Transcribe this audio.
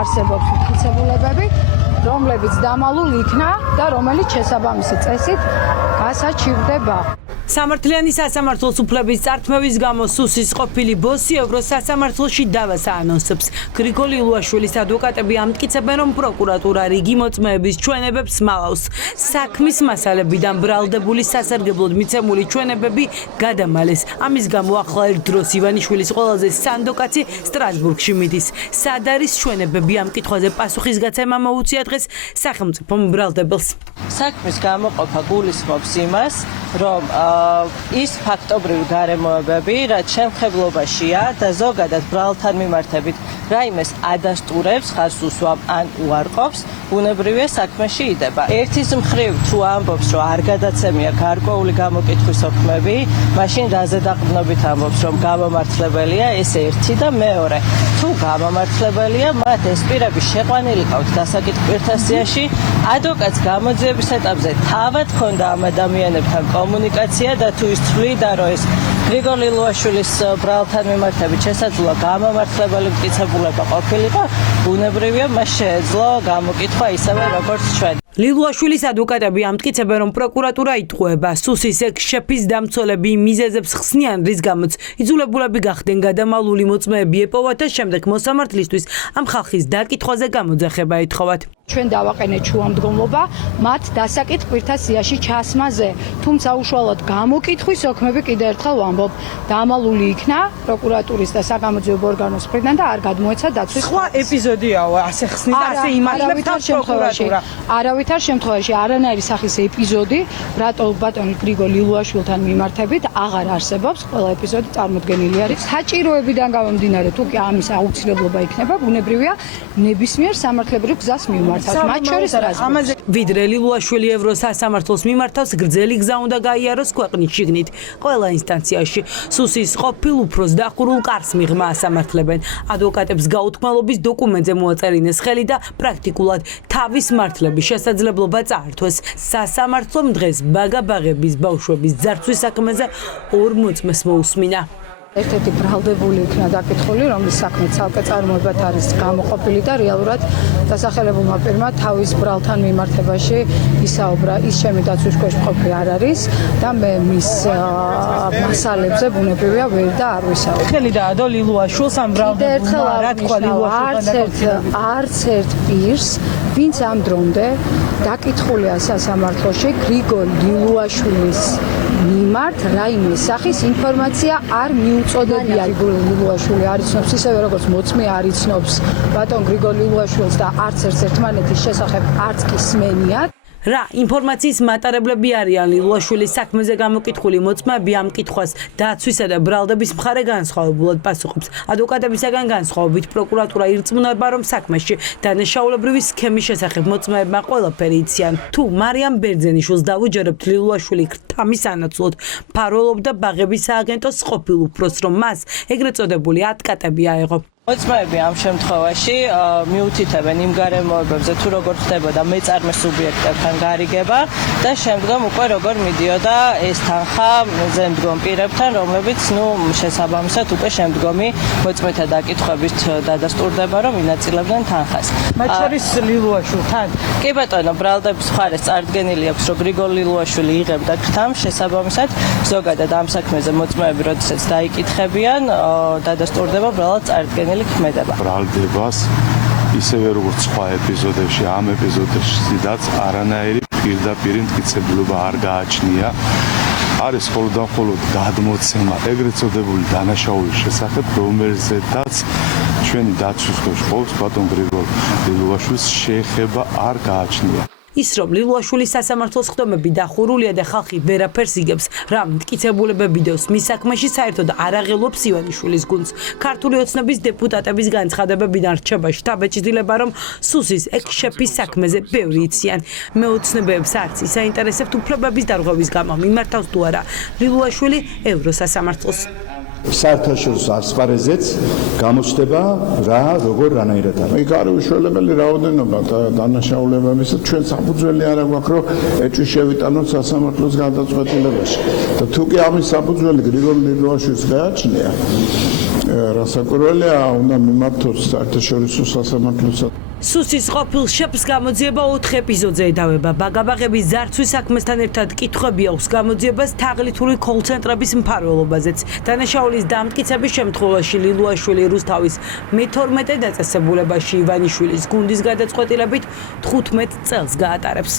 არსებობს მტკიცებულებები, რომლებიც დამალულ იქნა და რომელიც შესაბამისი წესით გასაჩივრდება. სამართლიანი სასამართლოს უფლების წართმევის გამო სუსის ყოფილი ბოსი ევროსასამართლოში დავას აანონსებს. გრიგოლ ილუაშვილის ადვოკატები ამტკიცებენ, რომ პროკურატურა რიგი მოწმეების ჩვენებებს მალავს. საქმის მასალებიდან ბრალდებული სასარგებლოდ მიცემული ჩვენებები გადამალეს. ამის გამო ახლა ერთ დროს ივანიშვილის ყველაზე სანდო კაცი სტრასბურგში მიდის. სად არის ჩვენებები ამ კითხვაზე პასუხისგაცემა მოუწია დღეს სახელმწიფომ ბრალდებელს. საქმის გამოყოფა გულისხმობს იმას, რომ ის ფაქტობრივი გარემოებები, რაც შემხებლობაშია და ზოგადად ბრალთან მიმართებით რაიმეს ადასტურებს, ხარს უსვამ ან უარყოფს, ბუნებრივია საქმეში იდება. ერთის მხრივ თუ ამბობს, რომ არ გადაცემია გარკვეული გამოკითხვის ოქმები, მაშინ რაზე დაყრდნობით ამბობს, რომ გამომართლებელია, ეს ერთი და მეორე. თუ გამომართლებელია, მათ ეს პირები შეყვანილი ყავთ დასაკითხ პირთა სიაში, ადვოკატს გამოძიების ეტაპზე თავად ჰქონდა ამ ადამიანებთან კომუნიკაცია და თუ ის თვლიდა, რომ ეს გრიგოლ ილუაშვილის ბრალთან მიმართებით შესაძლოა გამომართლებელი მტკიცებულება ყოფილიყო, ბუნებრივია მას შეეძლო გამოკითხვა ისევე როგორც ჩვენ. ლილუაშვილის ადვოკატები ამტკიცებენ, რომ პროკურატურა იტყუება სუსის ექს-შეფის დამცველები მიზეზებს ხსნიან, რის გამოც იძულებულები გახდნენ გადამალული მოწმეები ეპოვათ და შემდეგ მოსამართლისთვის ამ ხალხის დაკითხვაზე გამოძახება ეთხოვათ. ჩვენ დავაყენეთ შუამდგომლობა მათ დასაკითხ პირთა სიაში ჩასმაზე, თუმცა უშუალოდ გამოკითხვის ოქმები კიდევ ერთხელ ვამბობ, დამალული იქნა პროკურატურის და საგამოძიებო ორგანოს მხრიდან და არ გადმოეცა დაცვის. სხვა ეპიზოდიაო, ასე ხსნით და ასე იმართებს პროკურატურა. არავითარ შემთხვევაში არანაირი სახის ეპიზოდი ბატონ გრიგოლ ილუაშვილთან მიმართებით აღარ არსებობს. ყველა ეპიზოდი წარმოდგენილი არის. საჭიროებიდან გამომდინარე, თუ კი ამის აუცილებლობა იქნება, ბუნებრივია ნებისმიერ სამართლებრივ გზას მიმართ. ვიდრე ლილუაშვილი ევროსასამართლოს მიმართავს, გრძელი გზა უნდა გაიაროს ქვეყნის შიგნით. ყველა ინსტანციაში სუსის ყოფილ უფროს დახურულ კარს მიღმა ასამართლებენ. ადვოკატებს გაუთქმელობის დოკუმენტზე მოაწერინეს ხელი და პრაქტიკულად თავის მართლების შესაძლებლობა წაართვეს. სასამართლომ დღეს ბაგაბაღების ბავშვების ძარცვის საქმეზე ორ მოწმეს მოусმინა. ერთ-ერთი ბრალდებული იქნა დაკითხული, რომლის საქმე ცალკე წარმოებად არის გამოყოფილი და რეალურად დასახელებულმა პირმა თავის ბრალთან მიმართებაში ისაუბრა, ის ჩემი დაცვის ქვეშ მყოფი არ არის და მე მის მასალებზე ბუნებრივია ვერ და არ ვისაუბრე. ხელი დაადო ლილუაშვილს ამ ბრალდებულმა, რა თქვა ლილუაშვილთან? არც ერთ პირს, ვინც ამ დრომდე დაკითხულია სასამართლოში გრიგოლ ლილუაშვილის მიმართ რაიმე სახის ინფორმაცია არ მიუწოდებია. გრიგოლ ლილუაშვილი არიცნობს ისევე როგორც მოწმე არიცნობს ბატონ გრიგოლ ლილუაშვილს და არც ერთმანეთის შესახებ არც კი სმენიათ. რა ინფორმაციის მატარებლები არიან ლილუაშვილის საქმეზე გამოკითხული მოწმეები ამ კითხვას დაცვისა და ბრალდების მხარე განსხვავებულად პასუხობს. ადვოკატებისაგან განსხვავებით პროკურატურა ირწმუნება, რომ საქმეში დანაშაულებრივი სქემის შესახებ მოწმეებმა ყველაფერი იციან. თუ მარიამ ბერძენიშვილს დავუჯერებთ, ლილუაშვილი ქრთამის ანაცვლოდ მფარველობდა ბაღების სააგენტოს ყოფილ უფროს, რომ მას ეგრეთ წოდებული ატკატები აეღო. მოწმეები ამ შემთხვევაში მიუთითებენ იმ გარემოებებზე, თუ როგორ ხდებოდა მეწარმე სუბიექტებთან გარიგება და შემდგომ უკვე როგორ მიდიოდა ეს თანხა ზემდგომ პირებთან, რომლებიც შესაბამისად უკვე შემდგომი მოწმეთა დაკითხვებით დადასტურდება, რომ ინაწილებდნენ თანხას. მათ შორის ლილუაშვილთან? კი ბატონო, ბრალდების მხარეს წარდგენილი აქვს, რომ გრიგოლ ლილუაშვილი იღებდა ქრთამს, შესაბამისად ზოგადად ამ საქმეზე მოწმეები როდესაც დაიკითხებიან, დადასტურდება ბრალად წარდგენილი ბრალდებას ისევე როგორც სხვა ეპიზოდებში, ამ ეპიზოდშიც არანაირი პირდაპირ მტკიცებულობა არ გააჩნია. არის მხოლოდ და მხოლოდ გადმოცემა ეგრეთ წოდებული დანაშაულის შესახებ, რომელზედაც ჩვენი დაცვის ქვეშ ყოფს ბატონ გრიგოლ ლილუაშვილის შეეხება არ გააჩნია. ის რომ ლილუაშვილის სასამართლოს ხდომები დახურულია და ხალხი ვერაფერს იგებს, რა მტკიცებულებები დევს მის საქმეში, საერთოდ არ აღელვებს ივანიშვილის გუნდს. ქართული ოცნების დეპუტატების განცხადებებიდან რჩება შთაბეჭდილება, რომ სუსის ექს-შეფის საქმეზე ბევრი იციან. მეოცნებებს არც ისაინტერესებთ უფლებების დარღვევის გამო მიმართავს თუ არა ლილუაშვილი ევროსასამართლოს. საერთაშორისო ასპარეზეც გამოჩნდება რა როგორ რანაირად არის. იქ არის უშუალებელი რაოდენობა და დანაშაულებებისა ჩვენ საფუძველი არ აქვს, რომ ეჭვი შევიტანოთ სასამართლოს გადაწყვეტილებაში. და თუ კი ამის საფუძველი გრიგოლ ლილუაშვილს გააჩნია, რასაკვირველია, უნდა მიმართოს საერთაშორისო სასამართლოსა. სუსის ყოფილ შეფს გამოძიება 4 ეპიზოდზე ედავება. ბაგაბაღების ძარცვის საქმესთან ერთად კითხვები აქვს გამოძიებას თაღლითური კოლცენტრების მფარველობაზეც. დანაშაულის დამტკიცების შემთხვევაში ლილუაშვილი რუსთავის მე-12 დაწესებულებაში ივანიშვილის გუნდის გადაწყვეტილებით 15 წელს გაატარებს.